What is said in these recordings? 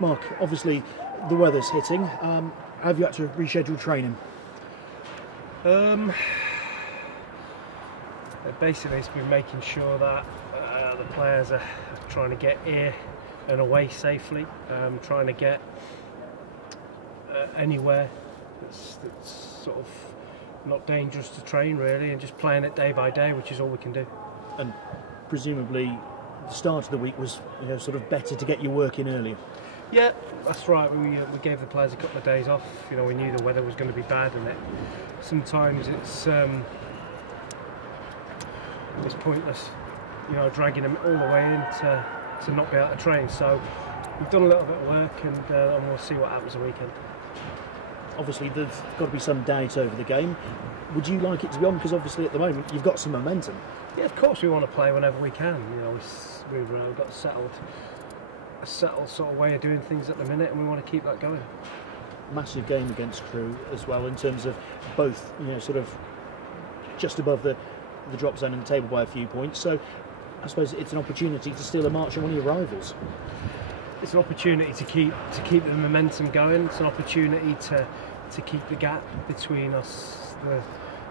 Mark, obviously the weather's hitting. Have you had to reschedule training? Basically, it's been making sure that the players are trying to get here and away safely, trying to get anywhere that's sort of not dangerous to train really, and just playing it day by day, which is all we can do. And presumably the start of the week was sort of better to get your work in earlier. Yeah, that's right. We gave the players a couple of days off. We knew the weather was going to be bad, and sometimes it's pointless, dragging them all the way in to not be able to train. So we've done a little bit of work, and we'll see what happens the weekend. Obviously, there's got to be some doubt over the game. Would you like it to be on? Because obviously, at the moment, you've got some momentum. Yeah, of course, we want to play whenever we can. We've got a settled sort of way of doing things at the minute, and we want to keep that going. Massive game against Crewe as well, in terms of both, sort of just above the drop zone in the table by a few points. So, I suppose it's an opportunity to steal a march on one of your rivals. It's an opportunity to keep the momentum going. It's an opportunity to keep the gap between us, the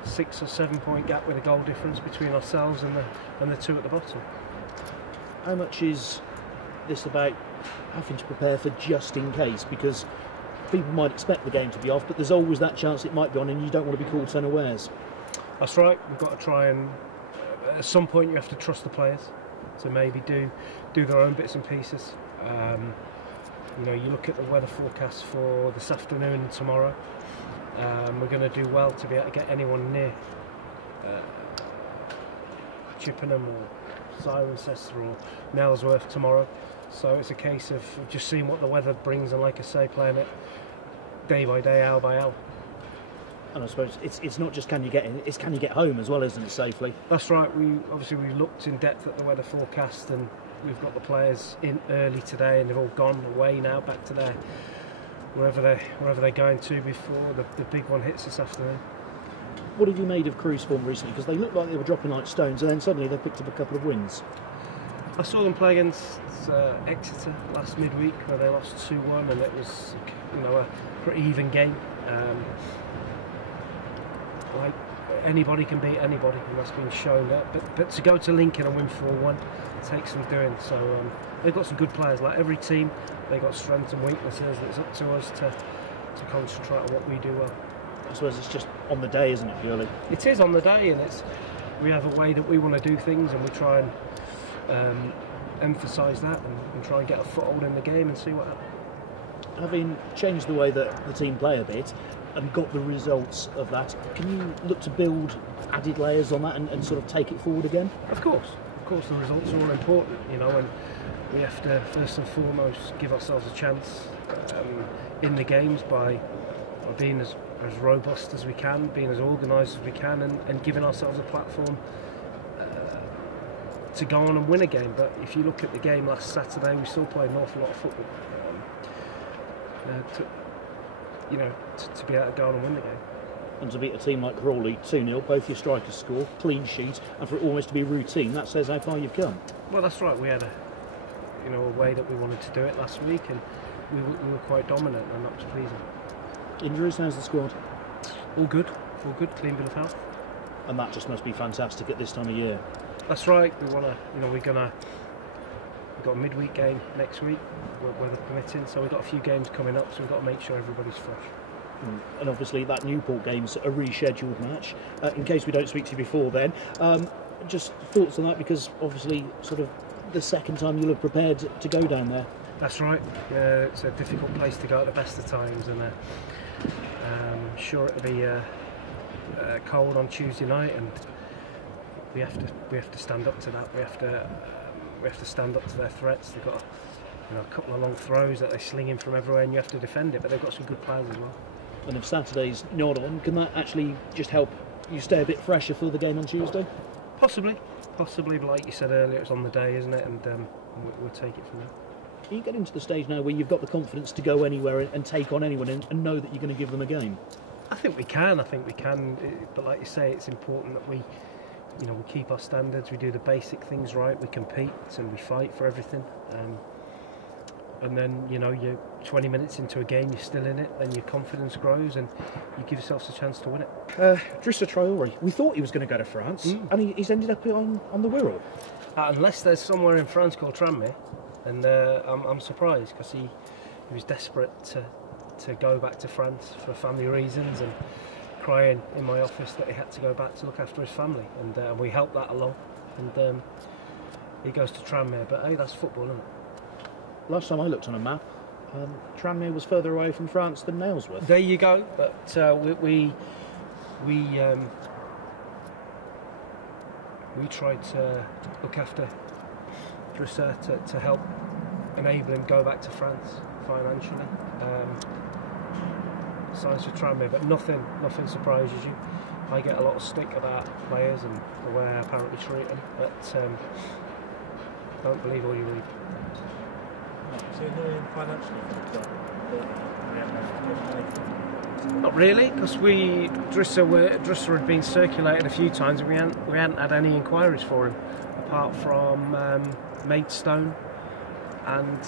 6 or 7 point gap with a goal difference between ourselves and the two at the bottom. How much is this about having to prepare for just in case? Because people might expect the game to be off, but there's always that chance it might be on, and you don't want to be caught unawares. That's right. We've got to try and at some point you have to trust the players to maybe do their own bits and pieces. You look at the weather forecast for this afternoon and tomorrow. We're going to do well to be able to get anyone near Chippenham or Cirencester or Nailsworth tomorrow. So it's a case of just seeing what the weather brings, and like I say, playing it day by day, hour by hour. And I suppose it's not just can you get in, it's can you get home as well, isn't it, safely? That's right. We looked in depth at the weather forecast, and we've got the players in early today, and they've all gone away now back to their wherever they're going to before the big one hits this afternoon. What have you made of Crewe's form recently? Because they looked like they were dropping like stones, and then suddenly they picked up a couple of wins. I saw them play against Exeter last midweek, where they lost 2-1, and it was a pretty even game. Like anybody can beat anybody, and that's been shown. But to go to Lincoln and win 4-1 takes some doing. So they've got some good players. Like every team, they've got strengths and weaknesses. It's up to us to concentrate on what we do well. I suppose it's just on the day, isn't it, purely? It is on the day, and we have a way that we want to do things, and we try and emphasise that and try and get a foothold in the game and see what happens. Having changed the way that the team play a bit and got the results of that, can you look to build added layers on that and sort of take it forward again? Of course, the results are all important, and we have to first and foremost give ourselves a chance in the games by being as robust as we can, being as organised as we can, and giving ourselves a platform to go on and win a game. But if you look at the game last Saturday, we still played an awful lot of football to be able to go on and win the game. And to beat a team like Crawley 2-0, both your strikers score, clean sheet, and for it almost to be routine, that says how far you've come. Well, that's right. We had a way that we wanted to do it last week, and we were quite dominant, and that was pleasing. Injuries, how's the squad? All good, clean bill of health. And that just must be fantastic at this time of year. That's right. We want to, we've got a midweek game next week, weather permitting, so we've got a few games coming up, so we've got to make sure everybody's fresh. And obviously that Newport game's a rescheduled match, in case we don't speak to you before then. Just thoughts on that, because obviously sort of the second time you'll have prepared to go down there. That's right. It's a difficult place to go at the best of times, and I'm sure it'll be cold on Tuesday night, and we have to stand up to that. We have to stand up to their threats. They've got a couple of long throws that they sling in from everywhere, and you have to defend it. But they've got some good players as well. And if Saturday's not on, can that actually just help you stay a bit fresher for the game on Tuesday? Possibly. But like you said earlier, it's on the day, isn't it? And we'll take it from there. Are you getting to the stage now where you've got the confidence to go anywhere and take on anyone and know that you're going to give them a game? I think we can. But like you say, it's important that we keep our standards. We do the basic things right. We compete and we fight for everything. and then you know you're 20 minutes into a game, you're still in it, then your confidence grows and you give yourself a chance to win it. Drissa Traoré, we thought he was going to go to France, and he's ended up on the Wirral. Unless there's somewhere in France called Tranmere, and I'm surprised because he was desperate to go back to France for family reasons, and crying in my office that he had to go back to look after his family, and we helped that along, and he goes to Tranmere, but hey, that's football, isn't it? Last time I looked on a map, Tranmere was further away from France than Nailsworth. There you go, but we tried to look after Drissa to help enable him go back to France financially. Signs for Tranmere, but nothing surprises you. I get a lot of stick about players and the way I apparently treat them, but don't believe all you read. Is it annoying financially for the club? Not really, because Drissa had been circulated a few times and we hadn't had any inquiries for him, apart from Maidstone and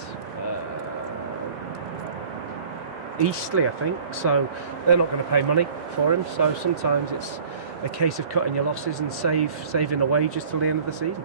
Eastleigh, I think. So they're not going to pay money for him. So sometimes it's a case of cutting your losses and saving the wages till the end of the season.